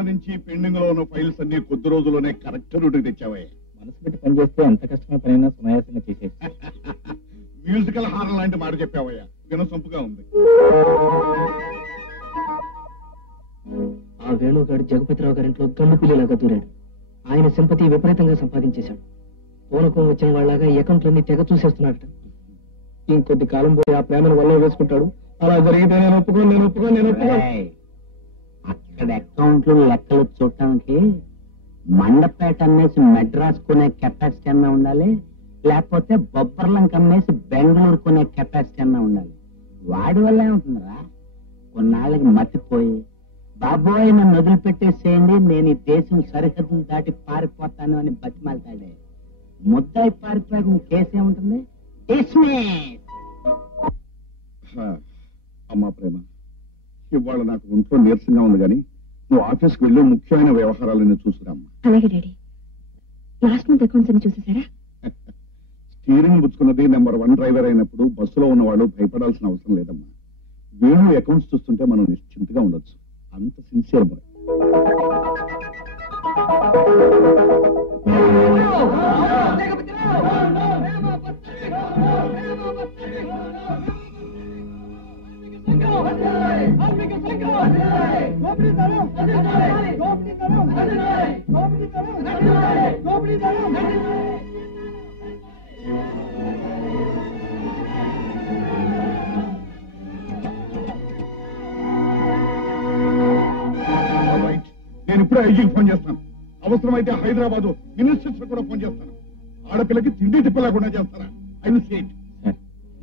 నెలల నుంచి పెండింగ్ లో ఉన్న ఫైల్స్ అన్ని కొద్ది రోజుల్లోనే కరెక్ట్ రూట్కి తెచ్చావయ్యా. మనసు పెట్టి పనిచేస్తే ఎంత కష్టమైన పనైనా సునాయాసంగా చేసేది. మ్యూజికల్ హారం లాంటి మాట చెప్పావయ్యా, వినసొంపుగా ఉంది. ఆ వేణుగాడు జగపతిరావు గారింట్లో గన్ను పిల్లిలాగా దూరాడు. ఆయన సింపతి విపరీతంగా సంపాదించేశాడు. పూనకం వచ్చిన వాళ్ళగా అకౌంట్లన్నీ తెగ చూసేస్తున్నాడట. ఇంకొద్ది కాలం పోయి ఆ ప్రేమను వల్ల వేసుకుంటాడు. అలా జరిగితే నేను ఒప్పుకోను. అక్కడ అకౌంట్లు లెక్కలు చూడటానికి మండపేట అమ్మేసి మెడ్రాస్ కొనే కెపాసిటీ అన్నా ఉండాలి, లేకపోతే బొబ్బర్లంక అమ్మేసి బెంగళూరు కొనే కెపాసిటీ అన్నా ఉండాలి. వాడి వల్ల ఏముంటుందిరా, కొన్నాళ్ళకి మతిపోయి బాబోయ్ నన్ను వదిలిపెట్టేసేయండి, నేను ఈ దేశం సరిహద్దులు దాటి పారిపోతాను అని బతిమాలతాడే. ముద్దాయి పారిపోయాక కేసు ఏముంటుంది? అమ్మా ప్రేమ, ఇవాళ నాకు ఒంట్లో నీరసంగా ఉంది కానీ నువ్వు ఆఫీస్కి వెళ్ళి ముఖ్యమైన వ్యవహారాలను చూసుకురామ్మా. అలాగే డాడీ. లాస్ట్ మంత్ అకౌంట్స్ అన్ని చూసేసారా? స్టీరింగ్ పుచ్చుకున్నది నెంబర్ 1 డ్రైవర్ అయినప్పుడు బస్సులో ఉన్న వాళ్ళు భయపడాల్సిన అవసరం లేదమ్మా. వేణు అకౌంట్స్ చూస్తుంటే మనం నిశ్చింతగా ఉండొచ్చు. అంత సిన్సియర్ బాయ్. నేను ఇప్పుడే ఐజీకి ఫోన్ చేస్తాను. అవసరమైతే హైదరాబాద్ మినిస్టర్స్ కూడా ఫోన్ చేస్తాను. ఆడపిల్లకి తిండి తిప్ప లేకుండా చేస్తారా? I will see it.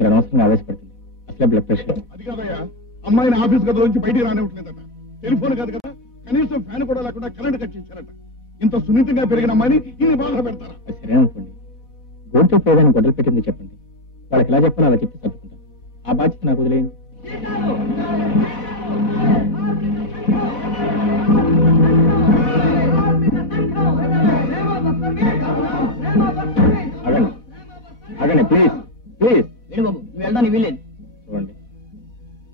అనవసరంగా ఆవేశపడుతుంది. అసలే బ్లడ్ ప్రెషర్. అది కాదయ్యా, అమ్మాయిని ఆఫీస్ గదిలోంచి బయటికి రానివ్వట్లేదట. టెలిఫోన్ కాదు కదా, కనీసం ఫ్యాన్ కూడా లేకుండా కరెంట్ కట్ చేశారట. ఇంత సున్నితంగా పెరిగిన అమ్మాయిని ఇన్ని బాధ పెడతారా? సరే అనుకోండి, గోల్తో పేదని గొడవలు పెట్టింది చెప్పండి. వాళ్ళకి ఎలా చెప్పాలో అలా చెప్పి సర్దుకుంటాను. ఆ బాధ్యత నాకు వదిలేయండి. అగండి ప్లీజ్ ప్లీజ్. వెళ్ళడానికి వీలేదు. చూడండి,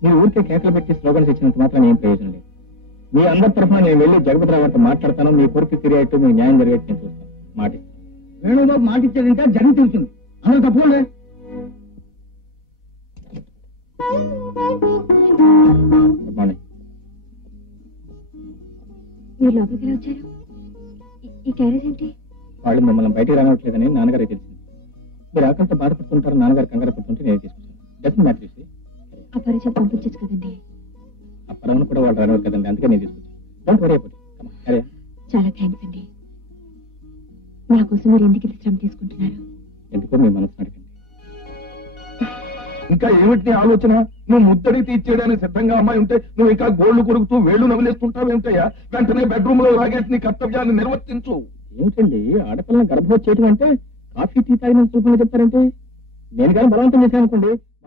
మీ ఊరికే కేకలు పెట్టి స్లోగన్స్ ఇచ్చినంత మాత్రం ఏం ప్రయోజనం లేదు. మీ అందరి తరఫున నేను వెళ్ళి జగపతిరావు గారితో మాట్లాడతాను. మీ కోరిక తిరిగేట్టు మీకు న్యాయం జరిగేట్టు నేను చూస్తాను. మాటిస్తాను. వేణుబాబు మాట ఇచ్చాడంటే జరిగి తీరుతుంది. అందులో తప్పకుండా. Good morning. మీరు లోపలికి ఎలా వచ్చారు? ఈ క్యారేజ్ ఏంటి? వాళ్ళు మిమ్మల్ని బయటికి రానివ్వట్లేదని నాన్నగారికి తెలిసింది. మీరు ఆకలితో బాధపడుతుంటారు, నాన్నగారు కంగారు పడుతుంటే నేను తీసుకొచ్చాను. డజన్ మ్యాటర్ చూసి ఆ పరిచయం పంపించచ్చు కదండి. ఆ పరవను కూడా వాళ్ళు రానివ్వరు కదండి, అందుకే నేను తీసుకొచ్చాను. Don't worry about it. చాలా థ్యాంక్స్ అండి. నా కోసం మీరు ఎందుకు ఇంత శ్రమ తీసుకుంటున్నారు? ఎందుకో మీ మనసు అడగండి. ఇంకా ఏమిటి ఆలోచన? నువ్వు ముద్దడి తీర్చేయడానికి సిద్ధంగా అమ్మాయి ఉంటే నువ్వు ఇంకా గోళ్లు కొరుకుతూ వేళ్లు నవ్వులేస్తుంటావు ఏమిటయ్యా? వెంటనే బెడ్రూమ్ లో రాగేసి నీ కర్తవ్యాన్ని నిర్వర్తించు. ఏమిటండి ఆడపిల్లని గర్భవతి చేయడం అంటే కాఫీ టీ తాగిన చూపులు చెప్తారంటే? నేను కానీ బలవంతం చేశాను అనుకోండి,